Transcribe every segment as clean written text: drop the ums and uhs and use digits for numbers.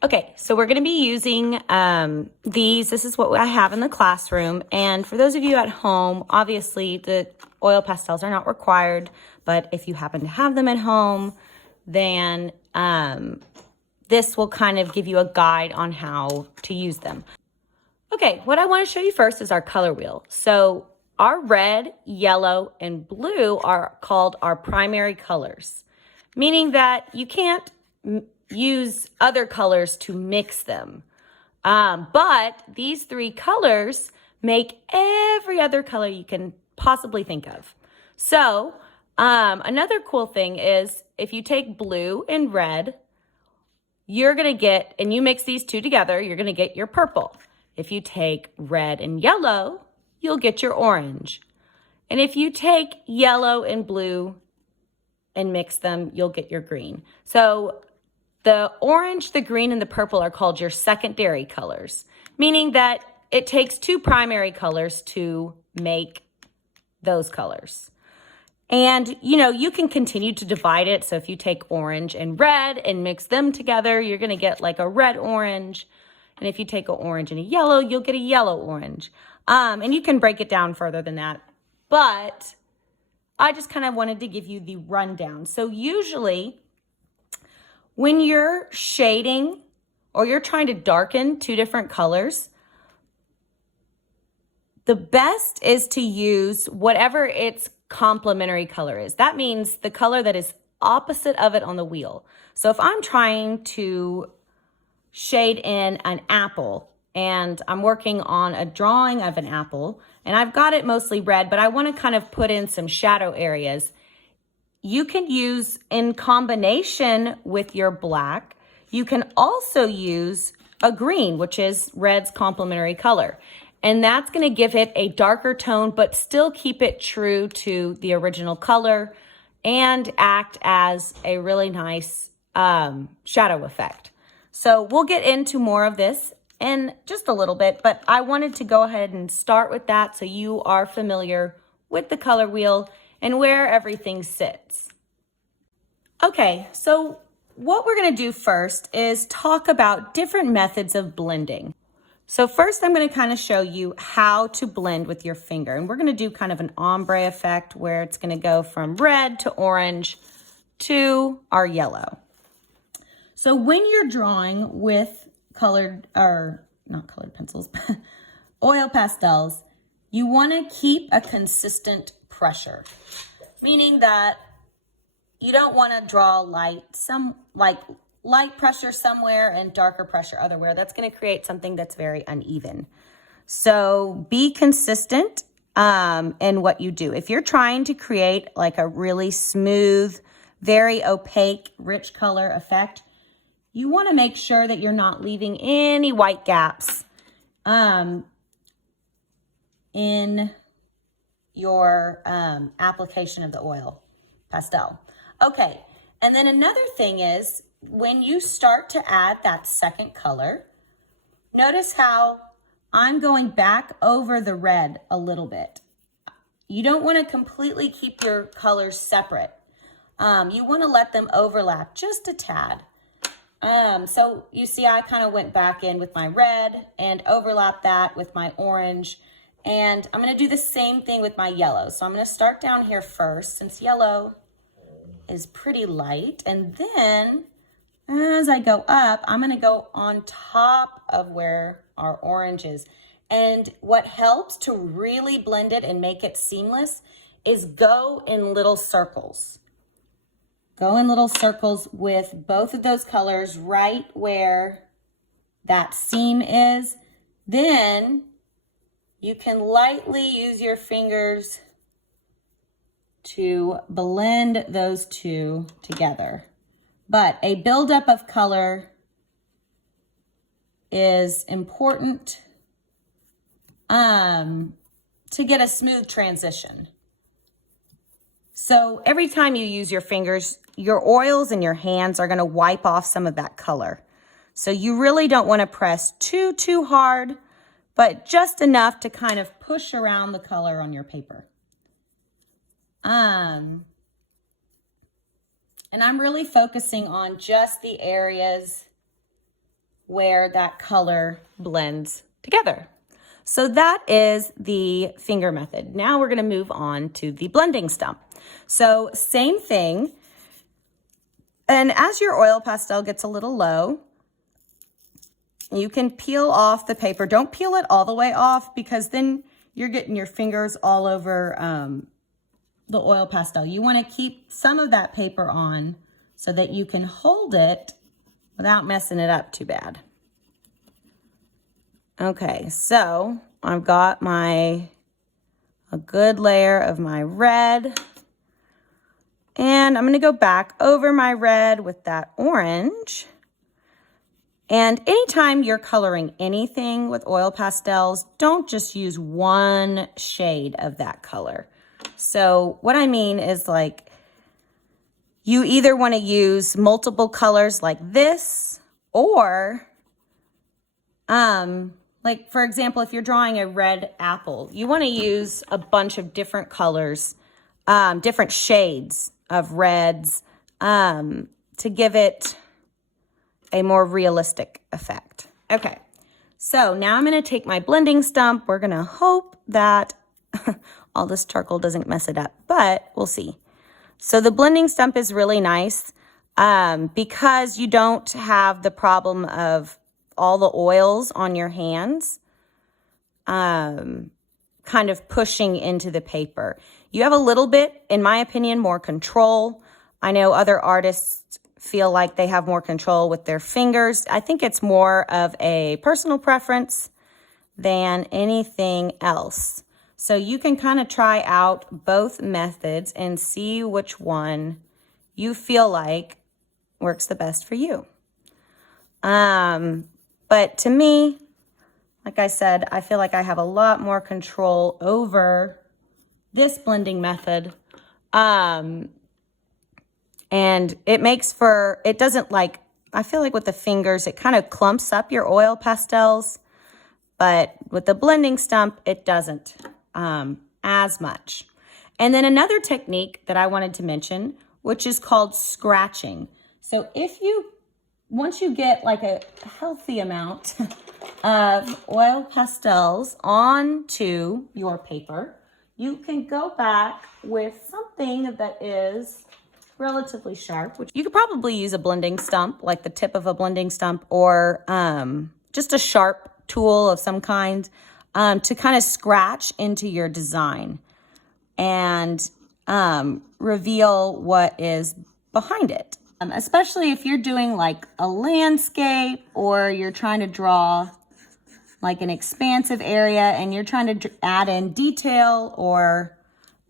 Okay, so we're going to be using these. This is what I have in the classroom. And for those of you at home, obviously the oil pastels are not required, but if you happen to have them at home, then this will kind of give you a guide on how to use them. Okay, what I want to show you first is our color wheel. So our red, yellow, and blue are called our primary colors, meaning that you can't use other colors to mix them. But these three colors make every other color you can possibly think of. So another cool thing is if you take blue and red, you're going to get, and you mix these two together, you're going to get your purple. If you take red and yellow, you'll get your orange. And if you take yellow and blue and mix them, you'll get your green. So the orange, the green, and the purple are called your secondary colors, meaning that it takes two primary colors to make those colors. And, you can continue to divide it. So if you take orange and red and mix them together, you're going to get like a red orange. And if you take an orange and a yellow, you'll get a yellow orange. And you can break it down further than that. But I just kind of wanted to give you the rundown. So usually when you're shading or you're trying to darken two different colors, the best is to use whatever its complementary color is. That means the color that is opposite of it on the wheel. So if I'm trying to shade in an apple and I'm working on a drawing of an apple and I've got it mostly red, but I want to kind of put in some shadow areas, you can use in combination with your black, you can also use a green, which is red's complementary color. And that's going to give it a darker tone, but still keep it true to the original color and act as a really nice shadow effect. So we'll get into more of this in just a little bit, but I wanted to go ahead and start with that so you are familiar with the color wheel and where everything sits. Okay, so what we're going to do first is talk about different methods of blending. So first I'm going to kind of show you how to blend with your finger. And we're going to do kind of an ombre effect where it's going to go from red to orange to our yellow. So when you're drawing with not colored pencils, oil pastels, you want to keep a consistent pressure, meaning that you don't want to draw light pressure somewhere and darker pressure otherwhere. That's going to create something that's very uneven. So be consistent in what you do. If you're trying to create like a really smooth, very opaque, rich color effect, you want to make sure that you're not leaving any white gaps in your application of the oil pastel. Okay, and then another thing is when you start to add that second color, notice how I'm going back over the red a little bit. You don't want to completely keep your colors separate. You want to let them overlap just a tad. So you see I kind of went back in with my red and overlap that with my orange. And I'm going to do the same thing with my yellow. So I'm going to start down here first since yellow is pretty light. And then as I go up, I'm going to go on top of where our orange is. And what helps to really blend it and make it seamless is go in little circles. Go in little circles with both of those colors right where that seam is. Then you can lightly use your fingers to blend those two together. But a buildup of color is important to get a smooth transition. So every time you use your fingers, your oils in your hands are going to wipe off some of that color. So you really don't want to press too hard, but just enough to kind of push around the color on your paper. And I'm really focusing on just the areas where that color blends together. So that is the finger method. Now we're going to move on to the blending stump. So same thing. And as your oil pastel gets a little low, you can peel off the paper. Don't peel it all the way off because then you're getting your fingers all over the oil pastel. You want to keep some of that paper on so that you can hold it without messing it up too bad. Okay, so I've got a good layer of my red. And I'm going to go back over my red with that orange. And anytime you're coloring anything with oil pastels, don't just use one shade of that color. So what I mean is like, you either want to use multiple colors like this, or like for example, if you're drawing a red apple, you want to use a bunch of different colors, different shades of reds, to give it a more realistic effect. Okay, so now I'm going to take my blending stump. We're going to hope that all this charcoal doesn't mess it up, but we'll see. So the blending stump is really nice because you don't have the problem of all the oils on your hands kind of pushing into the paper. You have a little bit, in my opinion, more control. I know other artists feel like they have more control with their fingers. I think it's more of a personal preference than anything else. So you can kind of try out both methods and see which one you feel like works the best for you. But to me, like I said, I feel like I have a lot more control over this blending method. And it makes for, it doesn't like, I feel like with the fingers, it kind of clumps up your oil pastels. But with the blending stump, it doesn't as much. And then another technique that I wanted to mention, which is called scratching. So once you get like a healthy amount of oil pastels onto your paper, you can go back with something that is relatively sharp, which you could probably use a blending stump, like the tip of a blending stump, or just a sharp tool of some kind to kind of scratch into your design and reveal what is behind it. Especially if you're doing like a landscape or you're trying to draw like an expansive area and you're trying to add in detail or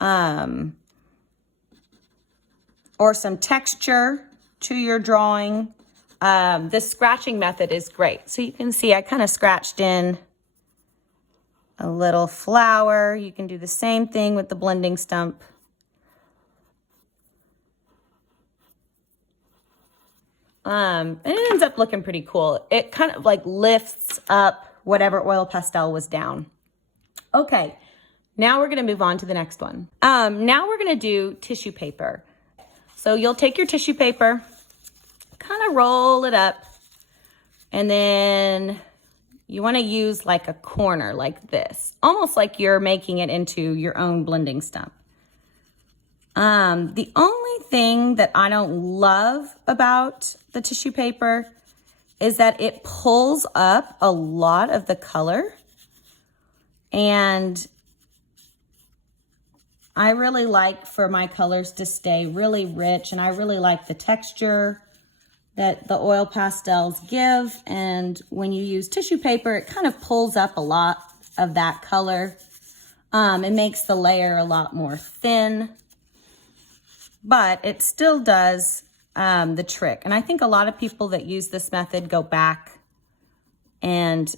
some texture to your drawing. This scratching method is great. So you can see I kind of scratched in a little flower. You can do the same thing with the blending stump. And it ends up looking pretty cool. It kind of like lifts up whatever oil pastel was down. Okay, now we're going to move on to the next one. Now we're going to do tissue paper. So you'll take your tissue paper, kind of roll it up, and then you want to use like a corner like this, almost like you're making it into your own blending stump. The only thing that I don't love about the tissue paper is that it pulls up a lot of the color, and I really like for my colors to stay really rich, and I really like the texture that the oil pastels give. And when you use tissue paper, it kind of pulls up a lot of that color. It makes the layer a lot more thin, but it still does the trick. And I think a lot of people that use this method go back and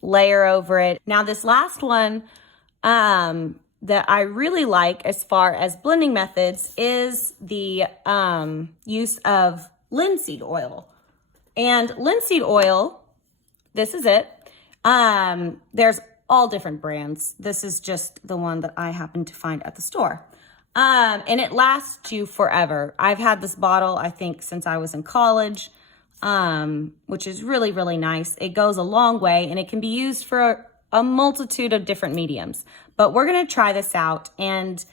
layer over it. Now this last one that I really like as far as blending methods is the use of linseed oil. And linseed oil, this is it. There's all different brands. This is just the one that I happen to find at the store. And it lasts you forever. I've had this bottle, I think, since I was in college. which is really, really nice. It goes a long way and it can be used for a multitude of different mediums. But we're gonna try this out. And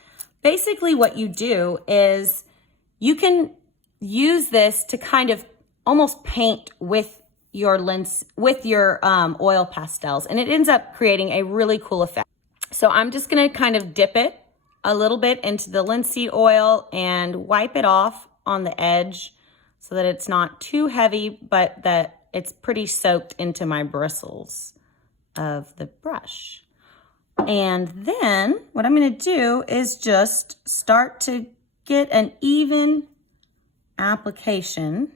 basically what you do is you can use this to kind of almost paint with your oil pastels, and it ends up creating a really cool effect. So I'm just gonna kind of dip it a little bit into the linseed oil and wipe it off on the edge so that it's not too heavy, but that it's pretty soaked into my bristles of the brush. And then what I'm gonna do is just start to get an even application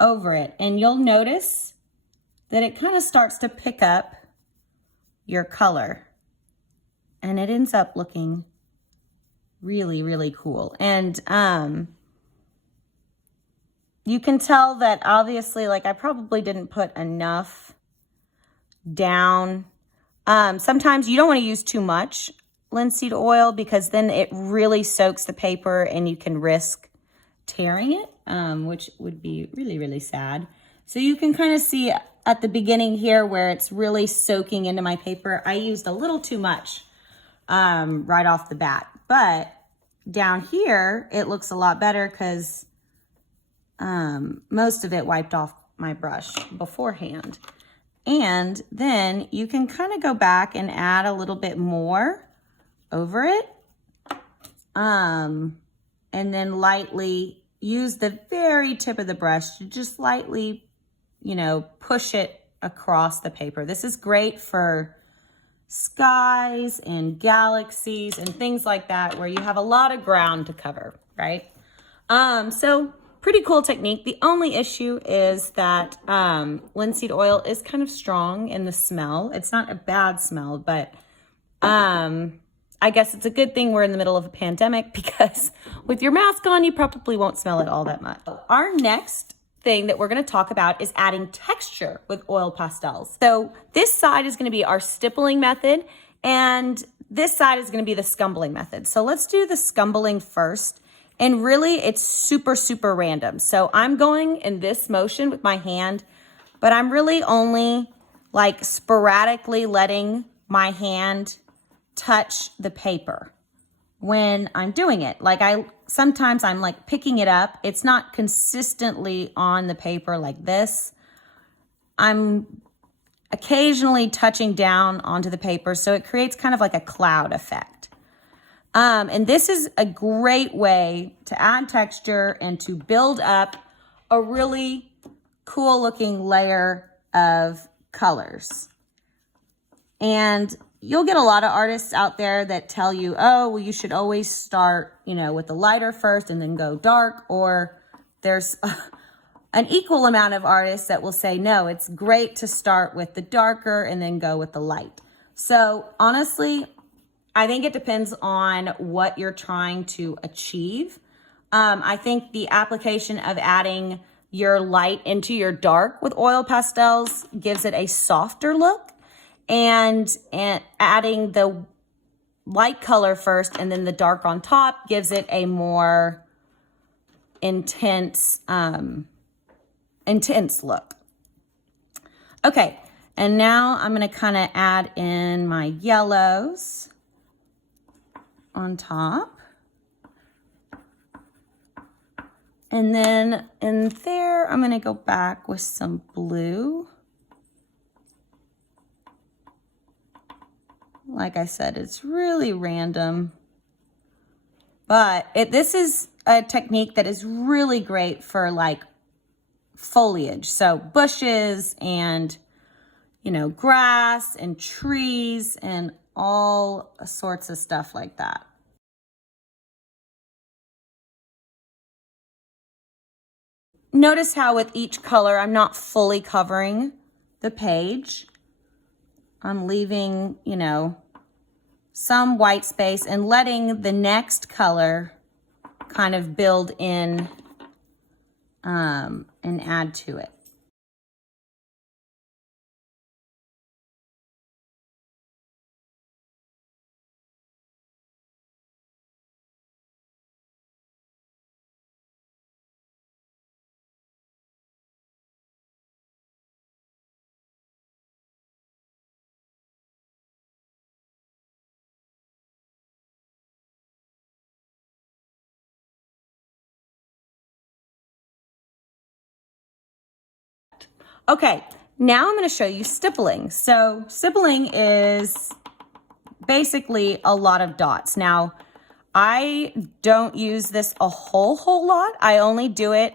over it. And you'll notice that it kind of starts to pick up your color. And it ends up looking really, really cool. And you can tell that obviously, like, I probably didn't put enough down. Sometimes you don't want to use too much linseed oil because then it really soaks the paper and you can risk tearing it, which would be really, really sad. So you can kind of see at the beginning here where it's really soaking into my paper. I used a little too much right off the bat, but down here it looks a lot better because most of it wiped off my brush beforehand. And then you can kind of go back and add a little bit more over it. And then lightly use the very tip of the brush to just lightly, you know, push it across the paper. This is great for skies and galaxies and things like that where you have a lot of ground to cover, right? So pretty cool technique. The only issue is that linseed oil is kind of strong in the smell. It's not a bad smell, but I guess it's a good thing we're in the middle of a pandemic because with your mask on, you probably won't smell it all that much. Our next thing that we're going to talk about is adding texture with oil pastels. So this side is going to be our stippling method, and this side is going to be the scumbling method. So let's do the scumbling first. And really, it's super, super random. So I'm going in this motion with my hand, but I'm really only like sporadically letting my hand touch the paper when I'm doing it. Like sometimes I'm like picking it up. It's not consistently on the paper like this. I'm occasionally touching down onto the paper, so it creates kind of like a cloud effect. And this is a great way to add texture and to build up a really cool looking layer of colors. And you'll get a lot of artists out there that tell you, oh, well, you should always start, you know, with the lighter first and then go dark. Or there's an equal amount of artists that will say, no, it's great to start with the darker and then go with the light. So honestly, I think it depends on what you're trying to achieve. I think the application of adding your light into your dark with oil pastels gives it a softer look, and adding the light color first and then the dark on top gives it a more intense look. Okay, and now I'm gonna kind of add in my yellows on top. And then in there, I'm gonna go back with some blue. Like I said, it's really random, but this is a technique that is really great for like foliage. So bushes and, you know, grass and trees and all sorts of stuff like that. Notice how with each color, I'm not fully covering the page. I'm leaving, you know, some white space and letting the next color kind of build in and add to it. Okay, now I'm going to show you stippling. So stippling is basically a lot of dots. Now, I don't use this a whole lot. I only do it,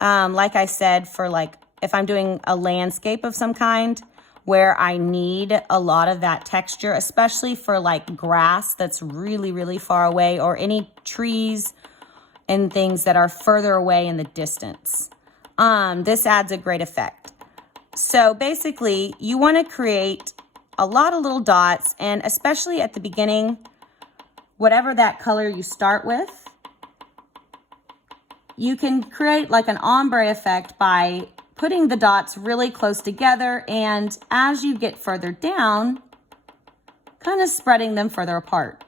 like I said, for like if I'm doing a landscape of some kind where I need a lot of that texture, especially for like grass that's really, really far away, or any trees and things that are further away in the distance. This adds a great effect. So basically, you want to create a lot of little dots, and especially at the beginning, whatever that color you start with, you can create like an ombre effect by putting the dots really close together, and as you get further down, kind of spreading them further apart.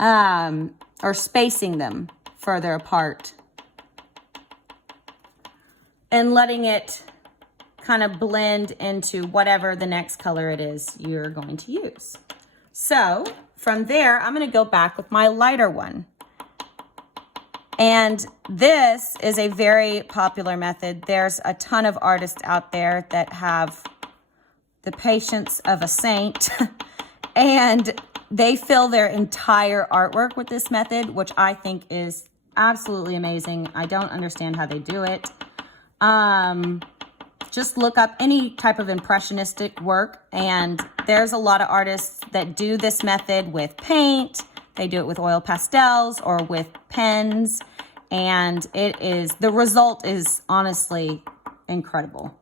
Or spacing them further apart. And letting it kind of blend into whatever the next color it is you're going to use. So from there, I'm going to go back with my lighter one. And this is a very popular method. There's a ton of artists out there that have the patience of a saint and they fill their entire artwork with this method, which I think is absolutely amazing. I don't understand how they do it. Just look up any type of impressionistic work, and there's a lot of artists that do this method with paint. They do it with oil pastels or with pens, and the result is honestly incredible.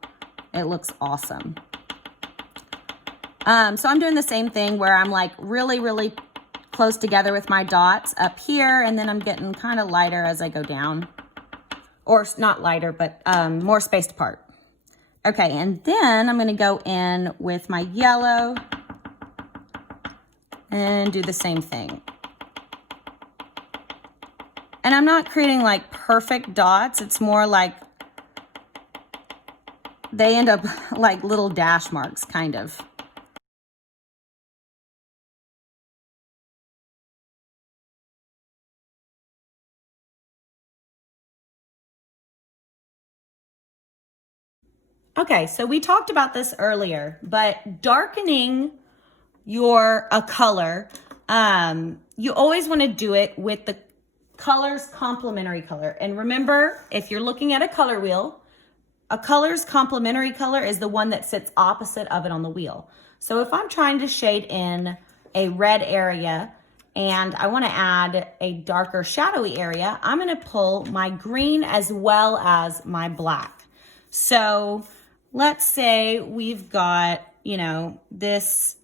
It looks awesome. So I'm doing the same thing where I'm like really, really close together with my dots up here, and then I'm getting kind of lighter as I go down. Or not lighter, but more spaced apart. Okay, and then I'm gonna go in with my yellow and do the same thing. And I'm not creating like perfect dots. It's more like they end up like little dash marks, kind of. Okay, so we talked about this earlier, but darkening a color, you always want to do it with the color's complementary color. And remember, if you're looking at a color wheel, a color's complementary color is the one that sits opposite of it on the wheel. So if I'm trying to shade in a red area and I want to add a darker shadowy area, I'm going to pull my green as well as my black. So let's say we've got, this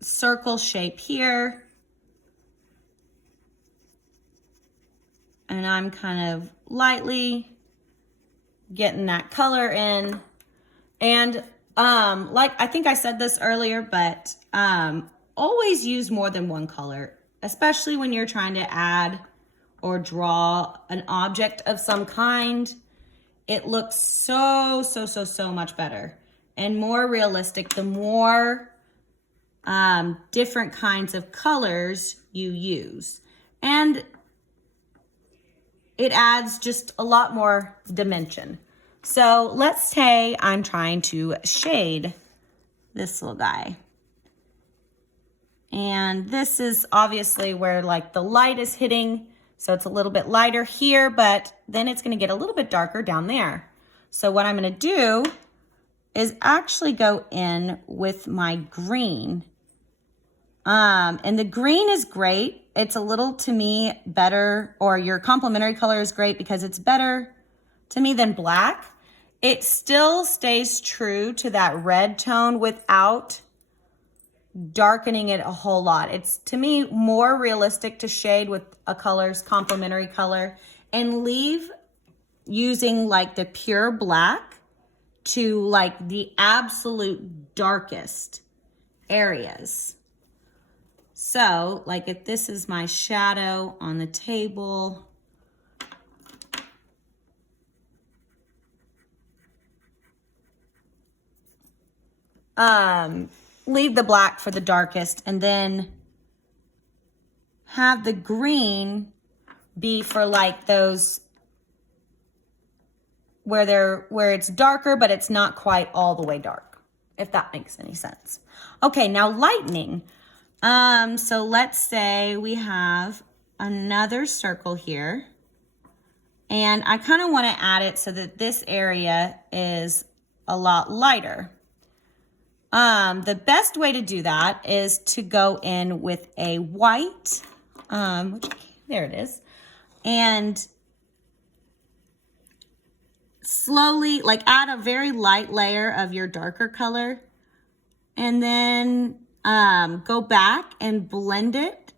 circle shape here. And I'm kind of lightly getting that color in. And like I think I said this earlier, but always use more than one color, especially when you're trying to add or draw an object of some kind. It looks so much better and more realistic the more different kinds of colors you use. And it adds just a lot more dimension. So let's say I'm trying to shade this little guy. And this is obviously where like the light is hitting. So it's a little bit lighter here, but then it's going to get a little bit darker down there. So what I'm going to do is actually go in with my green. And the green is great. It's a little, to me, better, or your complementary color is great because it's better to me than black. It still stays true to that red tone without darkening it a whole lot. It's, to me, more realistic to shade with a color's complementary color and leave using like the pure black to like the absolute darkest areas. So like if this is my shadow on the table, leave the black for the darkest and then have the green be for like those where it's darker, but it's not quite all the way dark, if that makes any sense. Okay, now lightning. So let's say we have another circle here, and I kind of want to add it so that this area is a lot lighter. The best way to do that is to go in with a white, there it is, and slowly, like, add a very light layer of your darker color, and then go back and blend it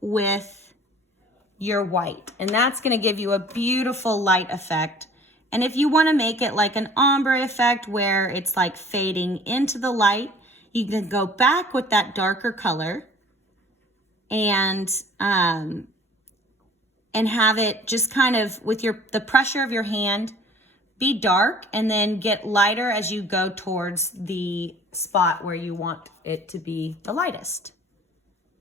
with your white. And that's going to give you a beautiful light effect. And if you want to make it like an ombre effect where it's like fading into the light, you can go back with that darker color and have it just kind of with the pressure of your hand be dark, and then get lighter as you go towards the spot where you want it to be the lightest.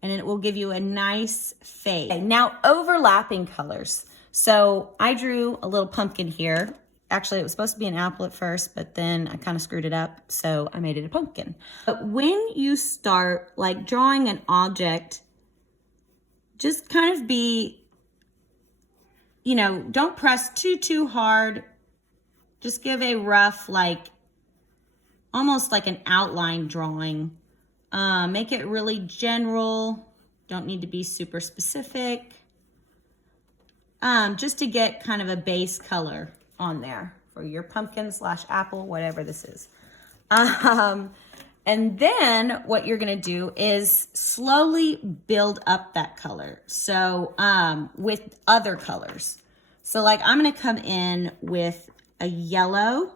And it will give you a nice fade. Okay, now overlapping colors. So I drew a little pumpkin here. Actually, it was supposed to be an apple at first, but then I kind of screwed it up, so I made it a pumpkin. But when you start like drawing an object, just kind of be, you know, don't press too hard. Just give a rough, like, almost like an outline drawing. Make it really general. Don't need to be super specific. Just to get kind of a base color on there for your pumpkin / apple, whatever this is. And then what you're gonna do is slowly build up that color. So with other colors. So like I'm gonna come in with a yellow,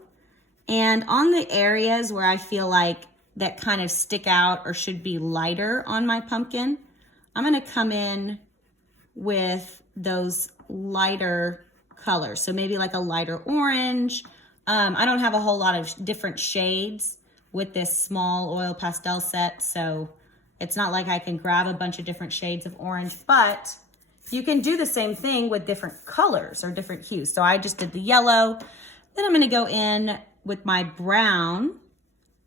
and on the areas where I feel like that kind of stick out or should be lighter on my pumpkin, I'm gonna come in with those lighter colors. So maybe like a lighter orange. I don't have a whole lot of different shades with this small oil pastel set, so it's not like I can grab a bunch of different shades of orange, but you can do the same thing with different colors or different hues. So I just did the yellow. Then I'm gonna go in with my brown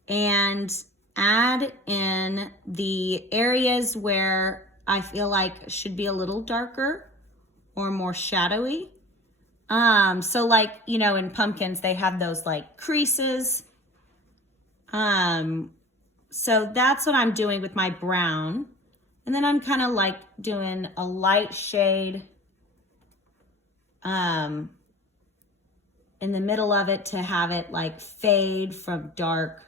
and add in the areas where I feel like should be a little darker or more shadowy. So like, you know, in pumpkins, they have those like creases. So that's what I'm doing with my brown. And then I'm kind of like doing a light shade, in the middle of it to have it like fade from dark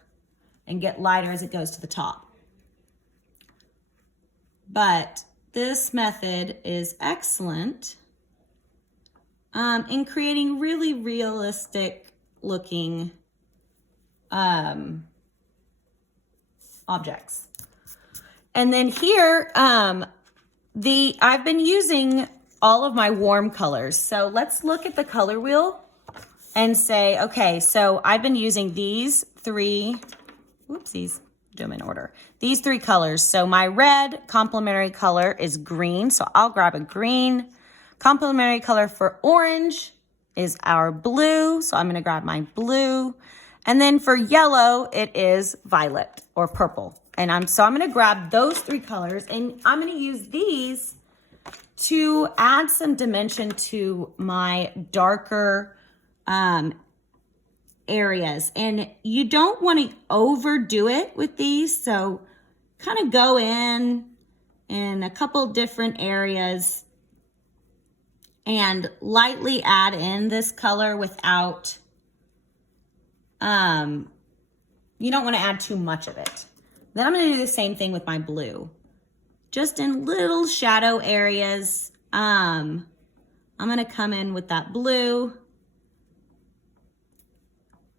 and get lighter as it goes to the top. But this method is excellent in creating really realistic looking objects. And then here, I've been using all of my warm colors. So let's look at the color wheel and say, okay, so I've been using these three, whoopsies, do them in order. These three colors. So my red complementary color is green. So I'll grab a green. Complementary color for orange is our blue. So I'm gonna grab my blue. And then for yellow, it is violet or purple. And I'm gonna grab those three colors, and I'm gonna use these to add some dimension to my darker areas. And you don't want to overdo it with these, so kind of go in a couple different areas and lightly add in this color without, you don't want to add too much of it. Then I'm going to do the same thing with my blue. Just in little shadow areas, I'm going to come in with that blue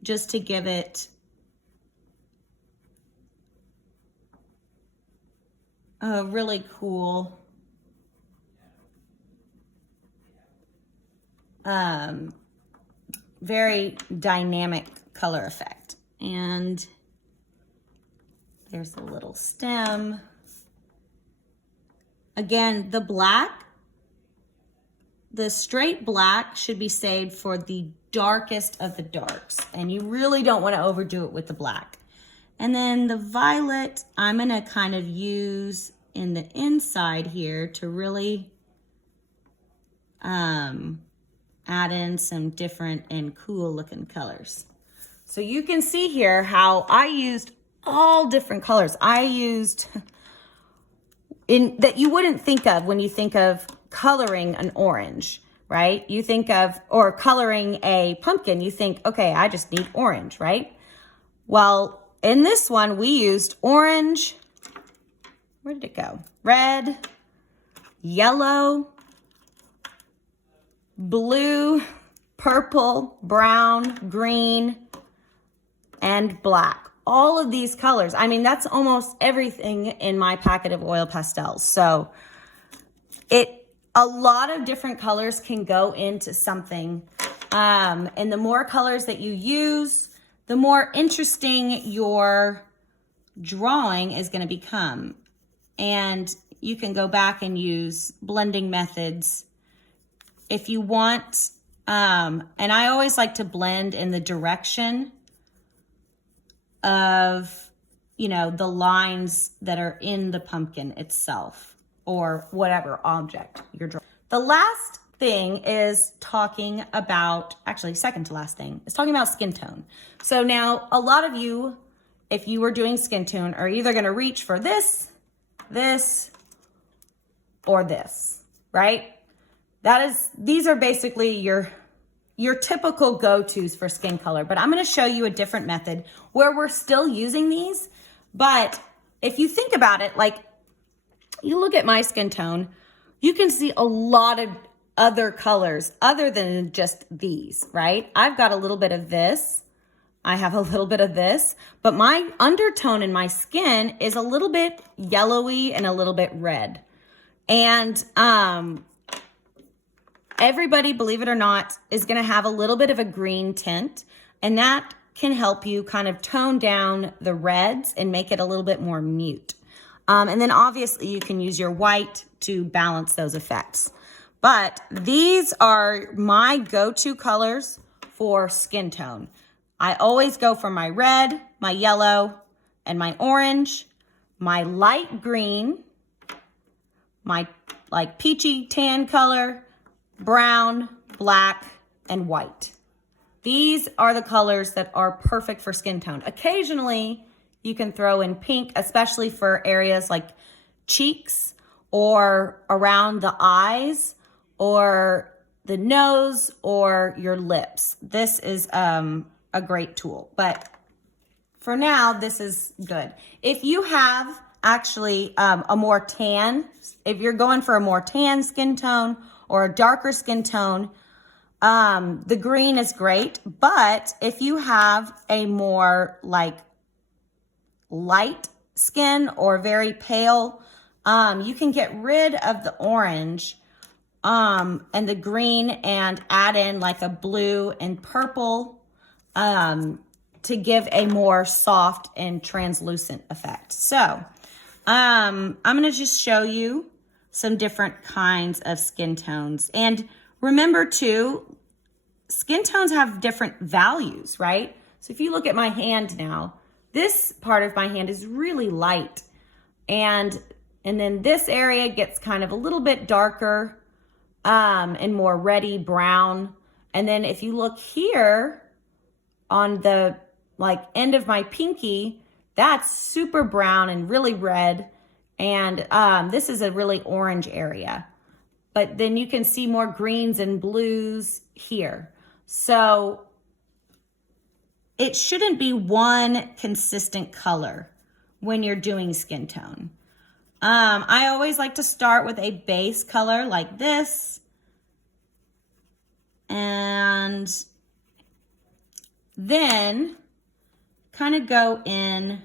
just to give it a really cool very dynamic color effect. And there's a little stem. Again, the black the straight black should be saved for the darkest of the darks. And you really don't want to overdo it with the black. And then the violet, I'm going to kind of use in the inside here to really add in some different and cool looking colors. So you can see here how I used all different colors. I used in that you wouldn't think of when you think of coloring an orange, right? You think of, or coloring a pumpkin, you think, okay, I just need orange, right? Well, in this one, we used orange, where did it go? Red, yellow, blue, purple, brown, green, and black. All of these colors. I mean, that's almost everything in my packet of oil pastels. So a lot of different colors can go into something. And the more colors that you use, the more interesting your drawing is going to become. And you can go back and use blending methods if you want. And I always like to blend in the direction of, you know, the lines that are in the pumpkin itself or whatever object you're drawing. The last thing is talking about, actually second to last thing, is talking about skin tone. So now a lot of you, if you were doing skin tone, are either going to reach for this, or this, right? These are basically your typical go-tos for skin color, but I'm going to show you a different method where we're still using these. But if you think about it, like you look at my skin tone, you can see a lot of other colors other than just these, right? I've got a little bit of this. I have a little bit of this, but my undertone in my skin is a little bit yellowy and a little bit red. And, everybody, believe it or not, is going to have a little bit of a green tint, and that can help you kind of tone down the reds and make it a little bit more mute. And then obviously you can use your white to balance those effects. But these are my go-to colors for skin tone. I always go for my red, my yellow, and my orange, my light green, my like peachy tan color, brown, black, and white. These are the colors that are perfect for skin tone. Occasionally, you can throw in pink, especially for areas like cheeks or around the eyes or the nose or your lips. This is a great tool, but for now, this is good. If you have actually a more tan, if you're going for a more tan skin tone or a darker skin tone, the green is great. But if you have a more like light skin or very pale, you can get rid of the orange and the green and add in like a blue and purple to give a more soft and translucent effect. So I'm going to just show you some different kinds of skin tones. And remember too, skin tones have different values, right? So if you look at my hand now, this part of my hand is really light. And then this area gets kind of a little bit darker and more reddy brown. And then if you look here on the like end of my pinky, that's super brown and really red. And this is a really orange area. But then you can see more greens and blues here. So it shouldn't be one consistent color when you're doing skin tone. I always like to start with a base color like this. And then kind of go in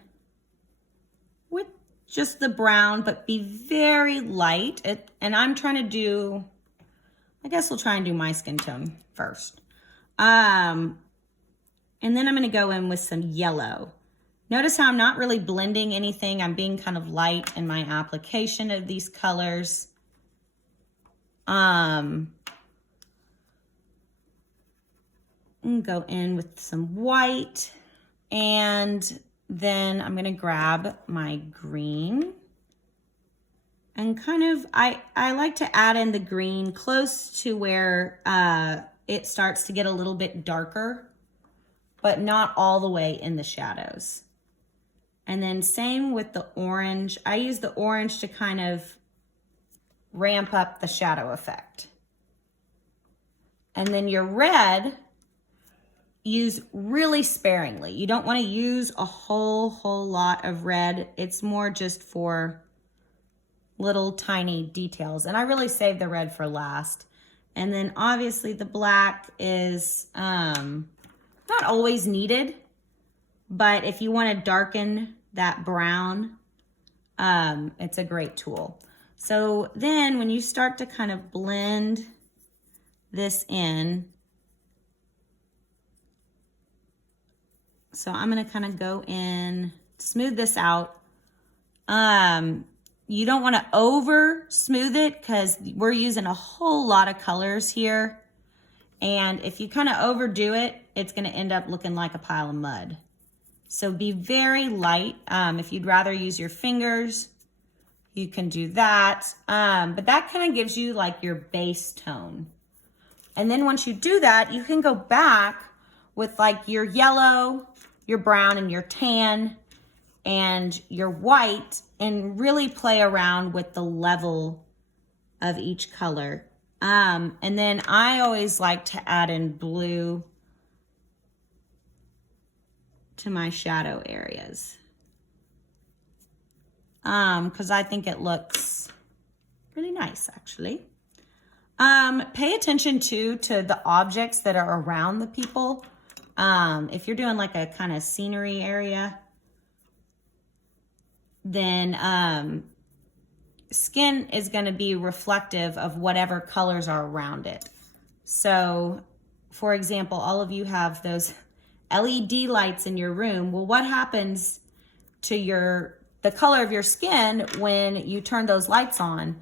with just the brown, but be very light. And I'm trying to do, I guess we'll try and do my skin tone first. And then I'm going to go in with some yellow. Notice how I'm not really blending anything. I'm being kind of light in my application of these colors. and go in with some white, and then I'm gonna grab my green and kind of, I like to add in the green close to where it starts to get a little bit darker, but not all the way in the shadows. And then same with the orange. I use the orange to kind of ramp up the shadow effect. And then your red, use really sparingly. You don't want to use a whole lot of red. It's more just for little tiny details. And I really save the red for last. And then obviously the black is not always needed, but if you want to darken that brown, it's a great tool. So then when you start to kind of blend this in, so I'm going to kind of go in, smooth this out. You don't want to over smooth it because we're using a whole lot of colors here. And if you kind of overdo it, it's going to end up looking like a pile of mud. So be very light. If you'd rather use your fingers, you can do that. But that kind of gives you like your base tone. And then once you do that, you can go back with like your yellow, your brown, and your tan, and your white, and really play around with the level of each color. And then I always like to add in blue to my shadow areas. Because I think it looks really nice, actually. Pay attention too to the objects that are around the people. If you're doing like a kind of scenery area, then skin is going to be reflective of whatever colors are around it. So, for example, all of you have those LED lights in your room. Well, what happens to the color of your skin when you turn those lights on?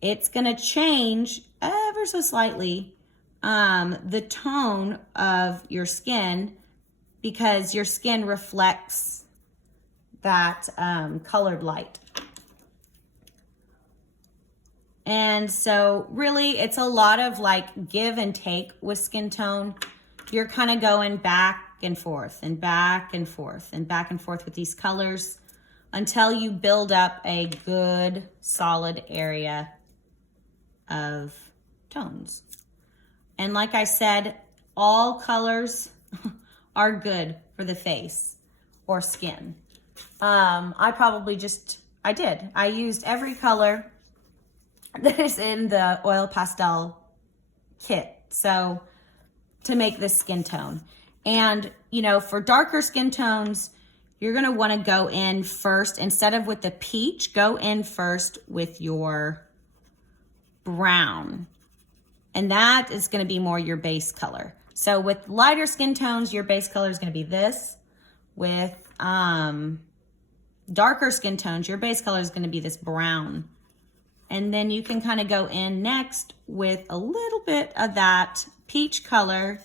It's going to change ever so slightly the tone of your skin, because your skin reflects that colored light. And so really it's a lot of like give and take with skin tone. You're kind of going back and forth and back and forth and back and forth with these colors until you build up a good solid area of tones. And like I said, all colors are good for the face or skin. I used every color that is in the oil pastel kit, so to make this skin tone. And you know, for darker skin tones, you're going to want to go in first, instead of with the peach, go in first with your brown, and that is going to be more your base color. So with lighter skin tones, your base color is going to be this. With darker skin tones, your base color is going to be this brown. And then you can kind of go in next with a little bit of that peach color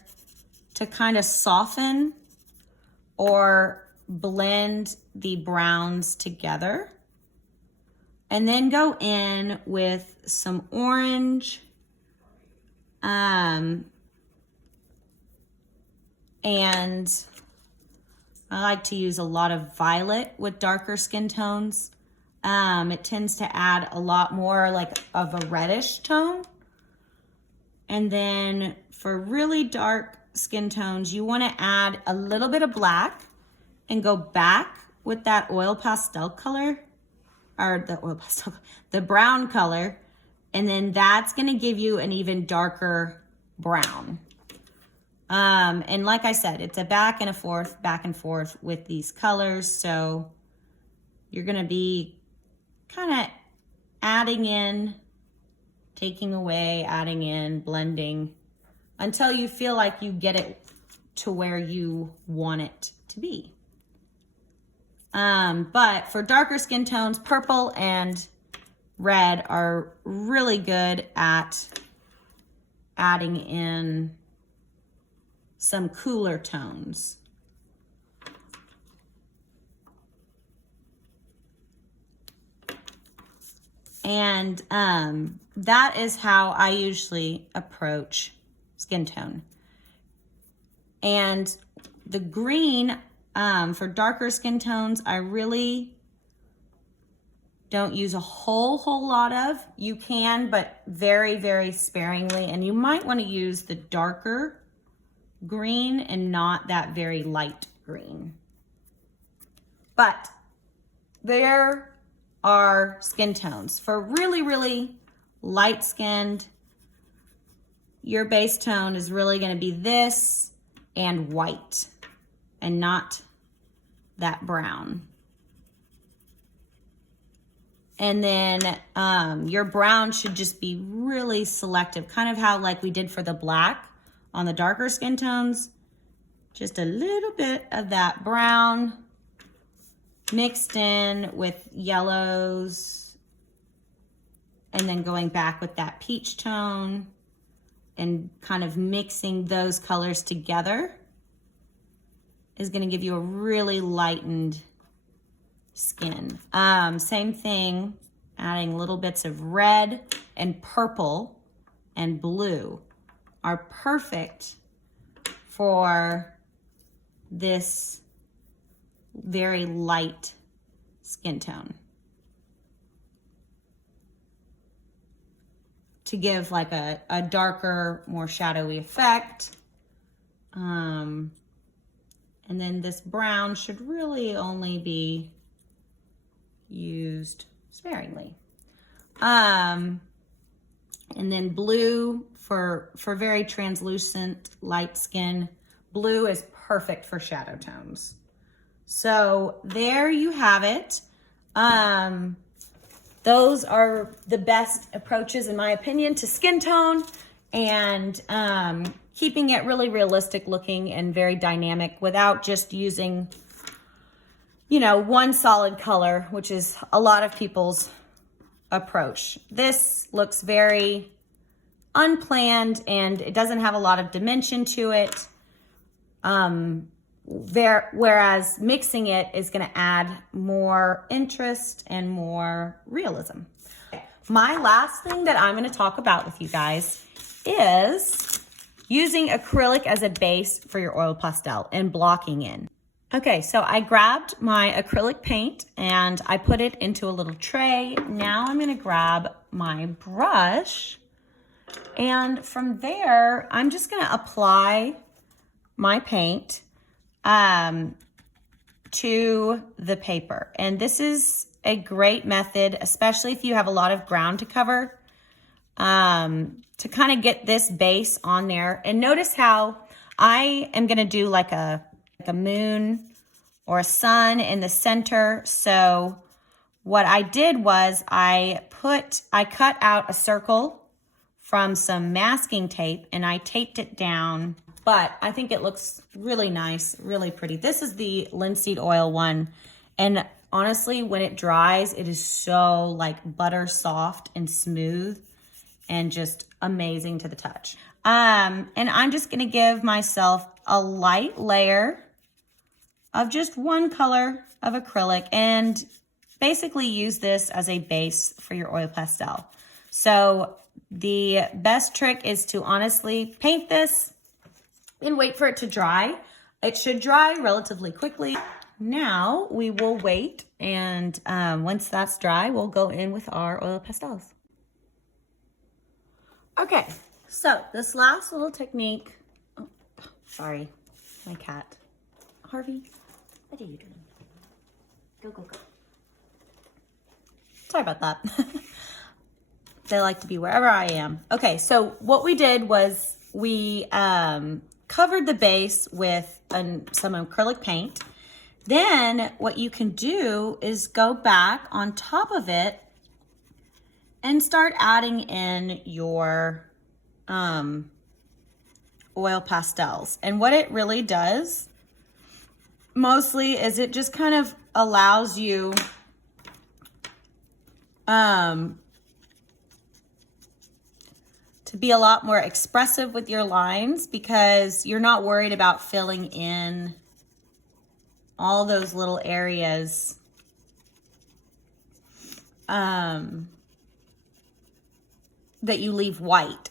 to kind of soften or blend the browns together. And then go in with some orange. And I like to use a lot of violet with darker skin tones. It tends to add a lot more like of a reddish tone. And then for really dark skin tones, you want to add a little bit of black and go back with that oil pastel color, or the brown color. And then that's going to give you an even darker brown. And like I said, it's a back and forth with these colors. So you're going to be kind of adding in, taking away, adding in, blending until you feel like you get it to where you want it to be. But for darker skin tones, purple and red are really good at adding in some cooler tones. And that is how I usually approach skin tone. And the green, for darker skin tones, I really don't use a whole lot of. You can, but very, very sparingly. And you might want to use the darker green and not that very light green. But there are skin tones. For really, really light-skinned, your base tone is really going to be this and white and not that brown. And then your brown should just be really selective, kind of how like we did for the black on the darker skin tones. Just a little bit of that brown mixed in with yellows, and then going back with that peach tone and kind of mixing those colors together is going to give you a really lightened skin. Same thing, adding little bits of red and purple and blue are perfect for this very light skin tone to give like a darker, more shadowy effect. And then this brown should really only be used sparingly. And then blue for very translucent light skin. Blue is perfect for shadow tones. So there you have it. Those are the best approaches, in my opinion, to skin tone, and keeping it really realistic looking and very dynamic without just using, you know, one solid color, which is a lot of people's approach. This looks very unplanned and it doesn't have a lot of dimension to it. Whereas mixing it is going to add more interest and more realism. My last thing that I'm going to talk about with you guys is using acrylic as a base for your oil pastel and blocking in. Okay, so I grabbed my acrylic paint and I put it into a little tray. Now I'm going to grab my brush, and from there I'm just going to apply my paint to the paper. And this is a great method, especially if you have a lot of ground to cover, to kind of get this base on there. And notice how I am going to do like a moon or a sun in the center. So what I did was I cut out a circle from some masking tape and I taped it down. But I think it looks really nice, really pretty. This is the linseed oil one. And honestly, when it dries, it is so like butter soft and smooth and just amazing to the touch. And I'm just gonna give myself a light layer of just one color of acrylic and basically use this as a base for your oil pastel. So the best trick is to honestly paint this and wait for it to dry. It should dry relatively quickly. Now we will wait, and once that's dry, we'll go in with our oil pastels. Okay, so this last little technique, oh, sorry, my cat. Harvey, what are you doing? Go, go, go. Sorry about that. They like to be wherever I am. Okay, so what we did was we covered the base with some acrylic paint. Then what you can do is go back on top of it and start adding in your oil pastels. And what it really does mostly is it just kind of allows you to be a lot more expressive with your lines because you're not worried about filling in all those little areas that you leave white.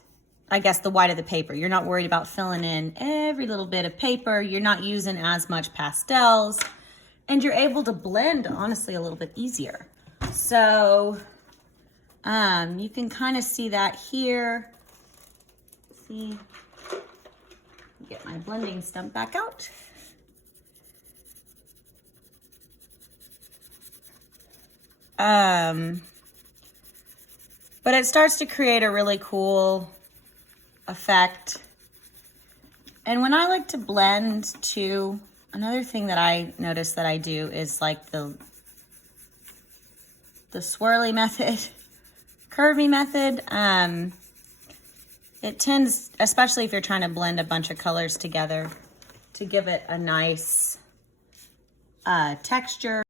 I guess the white of the paper. You're not worried about filling in every little bit of paper. You're not using as much pastels, and you're able to blend, honestly, a little bit easier. So you can kind of see that here. See, get my blending stump back out. But it starts to create a really cool effect. And when I like to blend too, another thing that I notice that I do is like the swirly method, curvy method. It tends, especially if you're trying to blend a bunch of colors together, to give it a nice texture.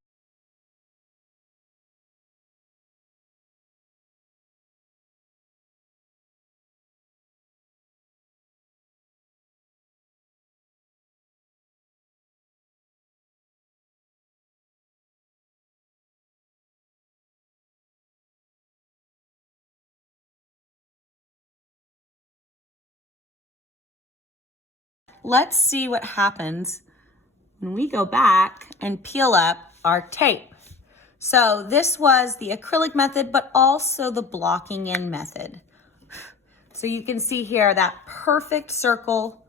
Let's see what happens when we go back and peel up our tape. So this was the acrylic method, but also the blocking in method. So you can see here that perfect circle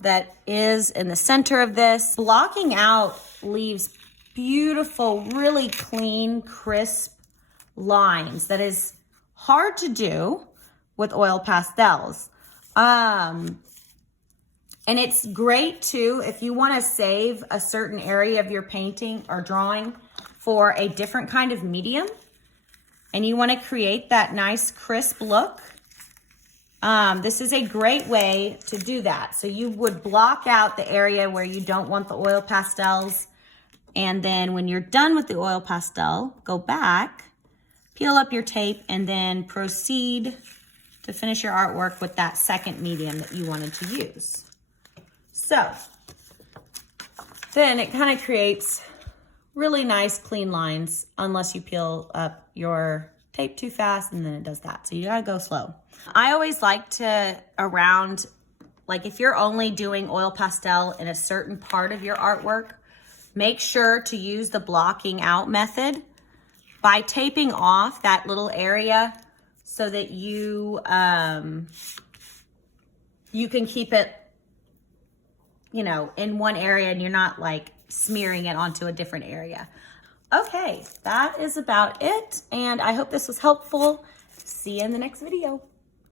that is in the center of this. Blocking out leaves beautiful, really clean, crisp lines that is hard to do with oil pastels. And it's great too if you want to save a certain area of your painting or drawing for a different kind of medium and you want to create that nice crisp look. This is a great way to do that. So you would block out the area where you don't want the oil pastels, and then when you're done with the oil pastel, go back, peel up your tape, and then proceed to finish your artwork with that second medium that you wanted to use. So then it kind of creates really nice clean lines unless you peel up your tape too fast, and then it does that. So you gotta go slow. I always like to like if you're only doing oil pastel in a certain part of your artwork, make sure to use the blocking out method by taping off that little area so that you you can keep it, you know, in one area and you're not like smearing it onto a different area. Okay, that is about it. And I hope this was helpful. See you in the next video.